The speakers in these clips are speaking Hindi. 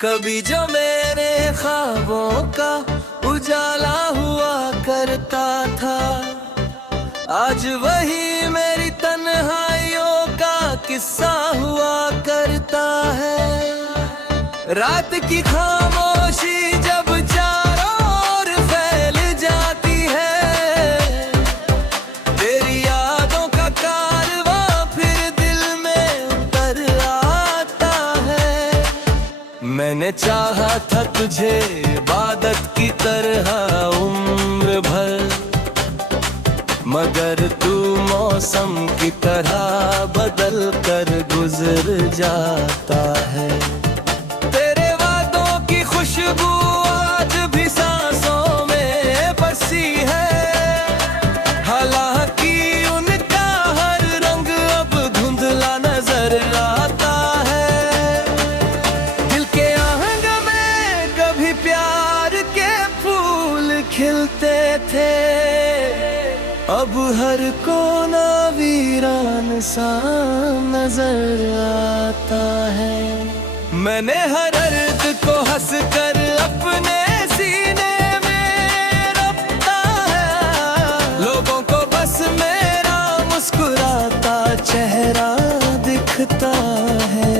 कभी जो मेरे ख्वाबों का उजाला हुआ करता था, आज वही मेरी तन्हाइयों का किस्सा हुआ करता है। रात की खामोशी जब चारों ओर फैल जाती है, तेरी यादों का कारवां फिर दिल में उतर आता है। मैंने चाहा था तुझे इबादत की तरह उम्र भर, मगर तू मौसम की तरह बदल कर गुजर जाता है। तेरे वादों की खुशबू आज भी सांसों में बसी है, हालांकि उनका हर रंग अब धुंधला नजर आता है। दिल के आंगन में कभी प्यार के फूल खिलते थे, अब हर कोना वीरान सा नजर आता है। मैंने हर दर्द को हंस कर अपने सीने में रखता है, लोगों को बस मेरा मुस्कुराता चेहरा दिखता है।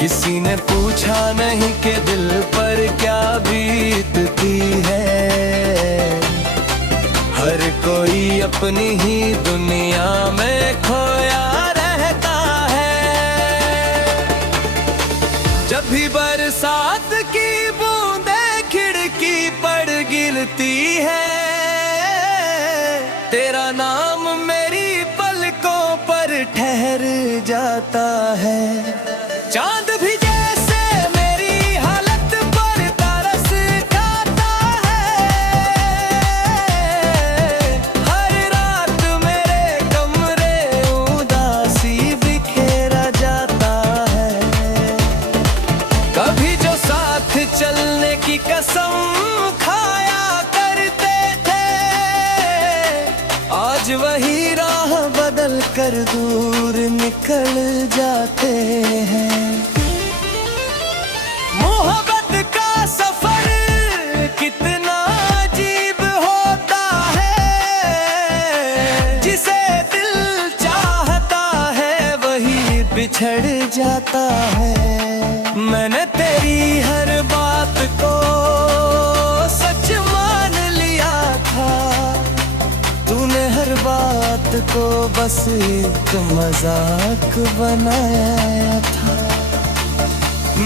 किसी ने पूछा नहीं कि दिल पर क्या बीतती है, हर कोई अपनी ही दुनिया में खोया रहता है। जब भी बरसात की बूंदें खिड़की पर गिरती है, तेरा नाम मेरी पलकों पर ठहर जाता है। चांद भी जैसे मेरी हालत पर तरस खाता है, हर रात मेरे कमरे उदासी बिखेरा जाता है। कभी जो साथ चलने की कसम खाया करते थे, आज वही राह बदल कर दूर निकल जाते हैं। मोहब्बत का सफर कितना अजीब होता है, जिसे दिल चाहता है वही बिछड़ जाता है। मैंने तेरी हर बात को सच मान लिया था, तूने हर बात को बस एक मजाक बनाया था।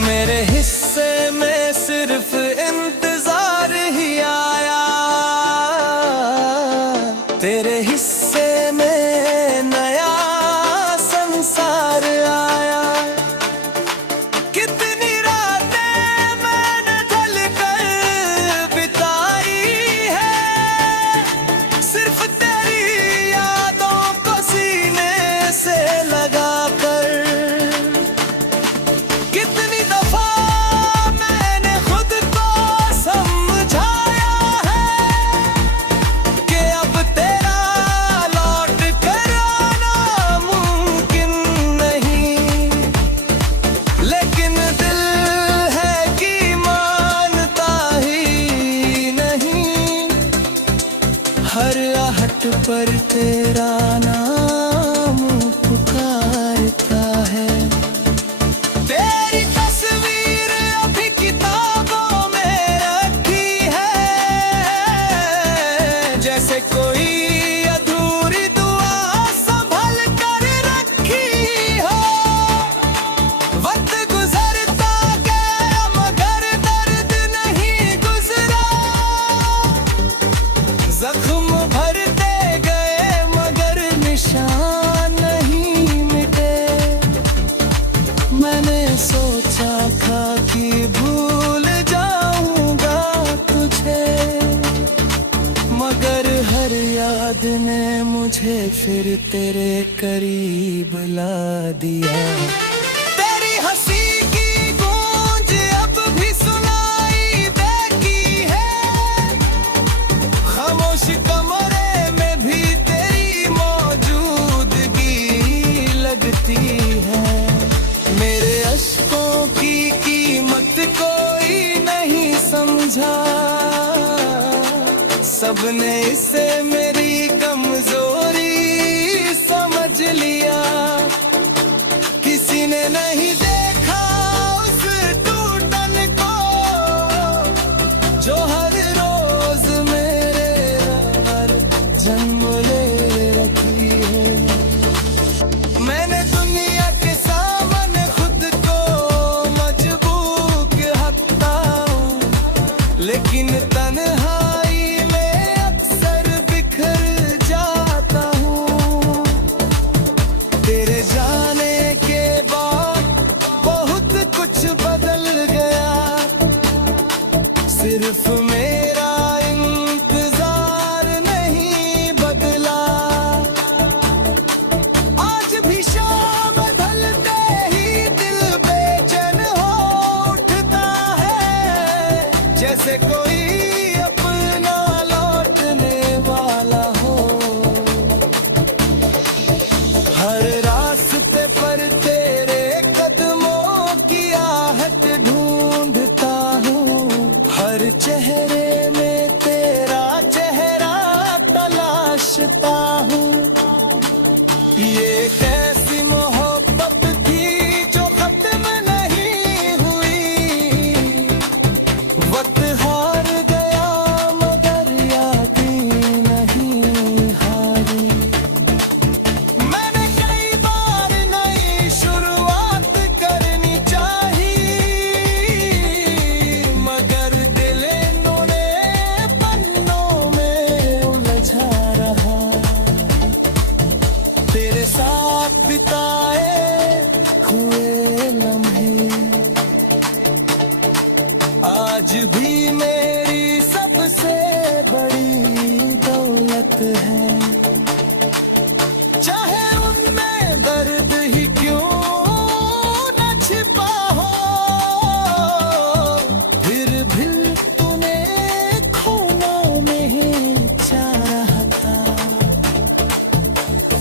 मेरे हिस्से में सिर्फ इंतजार ही आया, तेरे हिस्से में नया संसार आया। कितनी रातें मैंने ढल कर बिताई है, सिर्फ तेरी यादों को सीने से लगा कर। कितनी दफा मैंने खुद को समझाया है कि अब तेरा लौट कर आना मुमकिन नहीं, लेकिन दिल है कि मानता ही नहीं। हर आहट पर तेरा नाम पुकारता है। तेरी तस्वीर अभी किताबों में रखी है, जैसे कोई अधूरी दुआ संभल कर रखी हो। वक्त गुजरता गया मगर दर्द नहीं गुजरा, जख्म भरते गए मगर निशान नहीं मिटे। मैंने सोचा था कि भूल जाऊंगा तुझे, मगर हर याद ने मुझे फिर तेरे करीब ला दिया। तेरी हंसी की गूंज अब भी सुनाई देती है, खामोश कमरे में भी तेरी मौजूदगी लगती है। मेरे अश्कों की कीमत ने मेरी कमजोरी समझ लिया, किसी ने नहीं देखा उस टूटन को जो हर रोज मेरे हर जन्म ले रखी है। मैंने दुनिया के सामने खुद को मजबूर हकता हूँ, लेकिन तन्हाई में अक्सर बिखर जाता हूँ। तेरे जाने के बाद बहुत कुछ बदल गया, सिर्फ मेरा इंतजार नहीं बदला। आज भी शाम ढलते ही दिल बेचैन हो उठता है, जैसे कोई अपना लौटने वाला हो। हर रास्ते पर तेरे कदमों की आहट ढूंढता हूँ, हर चेहरे में तेरा चेहरा तलाशता हूँ। ये कैसी मोहब्बत थी जो खत्म नहीं हुई, वक्त हार गया मगर यादें नहीं हारी। मैंने कई बार नई शुरुआत करनी चाही, मगर दिल इन्होंने पन्नों में उलझा रहा। तेरे साथ बिताए हुए लम्हे आज भी मेरी सबसे बड़ी दौलत है। चाहे उनमें दर्द ही क्यों न छिपा हो, फिर भी तूने खोना में ही चाहा था।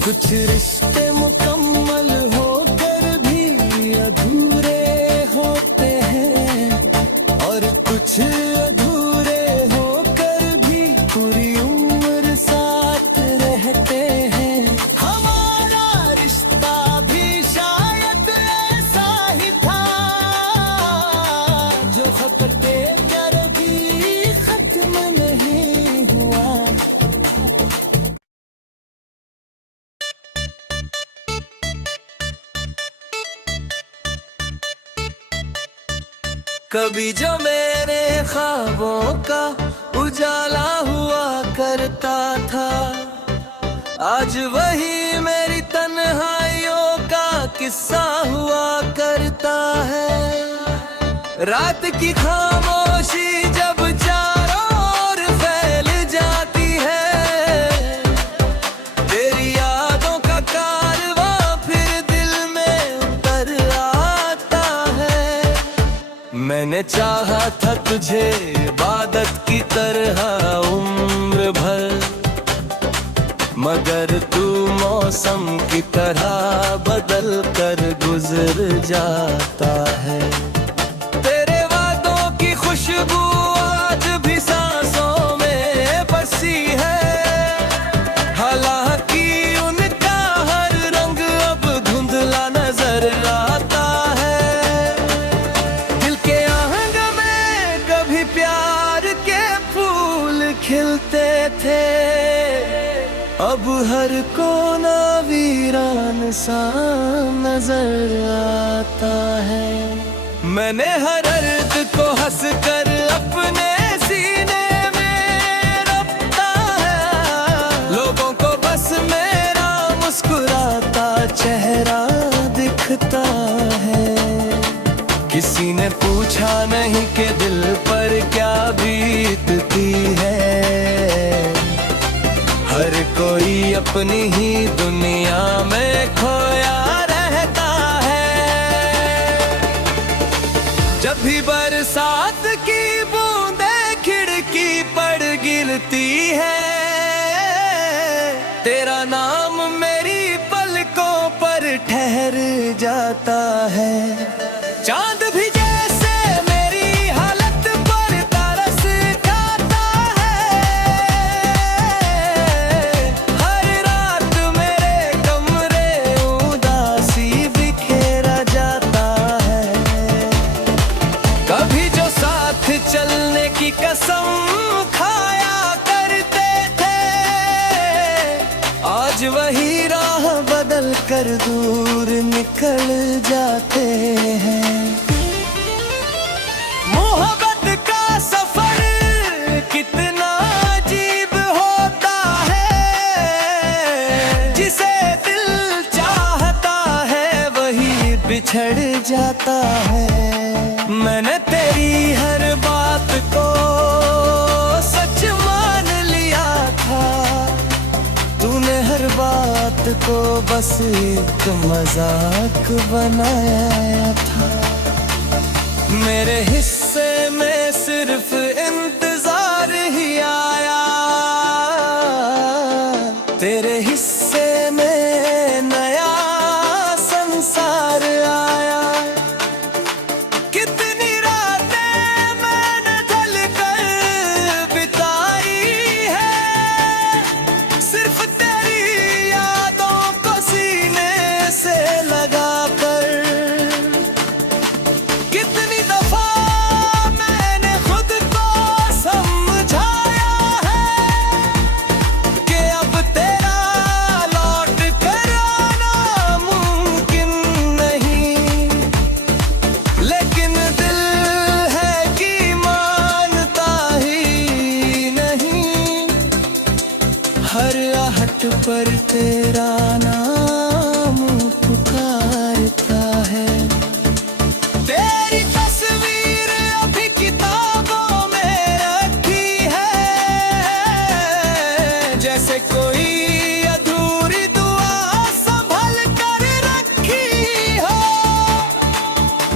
कुछ रिश्ते मुकम्मल होकर भी अधूरे होते हैं, और कुछ अधूरे होकर भी पूरी उम्र साथ रहते हैं। हमारा रिश्ता भी शायद ऐसा ही था, जो खबर के कर भी खत्म नहीं हुआ। कभी जो मेरे ख्वाबों का उजाला हुआ करता था, आज वही मेरी तन्हाइयों का किस्सा हुआ करता है। रात की खामोशी जब चारों ओर फैल जाती है, तेरी यादों का कारवां फिर दिल में उतर आता है। मैंने चाहा था तुझे इबादत की तरह उम्र भर, मगर तू मौसम की तरह बदल कर गुजर जाता है। तेरे वादों की खुशबू आज भी सांसों में बसी है, हालांकि उनका हर रंग अब धुंधला नजर आता है। दिल के आहंग में कभी प्यार के फूल खिलते थे, अब हर कोना वीरान सा नजर आता है। मैंने हर दर्द को हंस कर अपने सीने में रखता है, लोगों को बस मेरा मुस्कुराता चेहरा दिखता है। किसी ने पूछा नहीं कि दिल पर क्या बीतती है, हर कोई अपनी ही दुनिया में खोया रहता है। जब भी बरसात की बूंदें खिड़की पर गिरती है, तेरा नाम मेरी पलकों पर ठहर जाता है। चांद भी जैसे मेरी हालत पर तरस खाता है, रोज वही राह बदल कर दूर निकल जाते हैं। मोहब्बत का सफर कितना अजीब होता है, जिसे दिल चाहता है वही बिछड़ जाता है। मैंने तेरी हर बात को सच मान लिया था, तूने हर बात को बस एक मजाक बनाया था। मेरे हिस्से में सिर्फ इंतजार ही आया, तेरे हिस्से में नया संसार आया। कितनी रातें मैंने ढल कर बिताई है, सिर्फ तेरी यादों को सीने से लगा कर। कितनी दफा मैंने खुद को समझाया है कि अब तेरा लौट कर आना मुमकिन नहीं, लेकिन दिल है कि मानता ही नहीं। हर आहट पर तेरा नाम पुकारता है। तेरी तस्वीर अभी किताबों में रखी है, जैसे कोई अधूरी दुआ संभल कर रखी हो।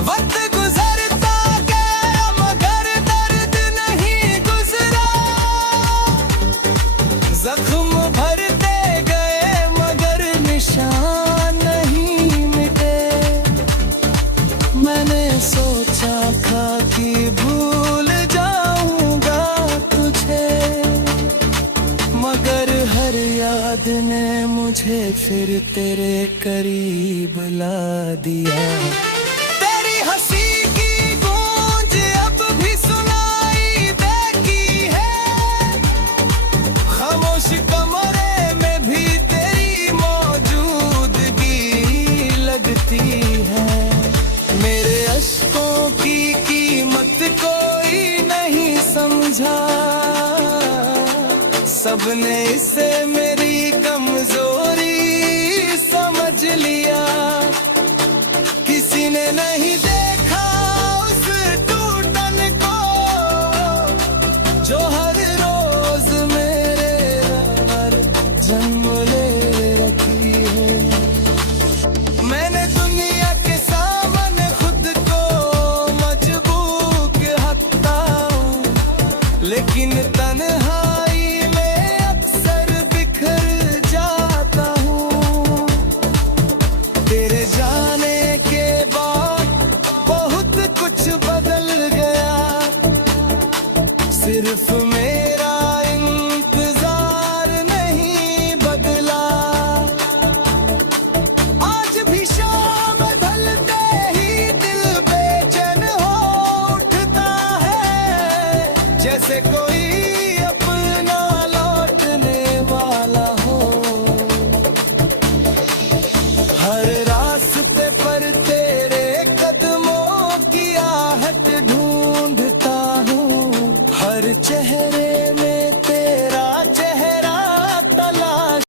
वक्त गुजरता गया मगर दर्द नहीं गुजरा, जख्म भरते गए मगर निशान नहीं मिटे। मैंने सोचा था कि भूल जाऊंगा तुझे, मगर हर याद ने मुझे फिर तेरे करीब ला दिया। तेरी हंसी की गूंज अब भी सुनाई देती है, खामोश कमरे में भी तेरी मौजूदगी लगती है। मेरे अश्कों की कीमत कोई नहीं समझा, सबने इसे मेरी कमजोरी समझ लिया। किसी ने नहीं देखा उस टूटन को, जो हर रोज मेरे हर जन्म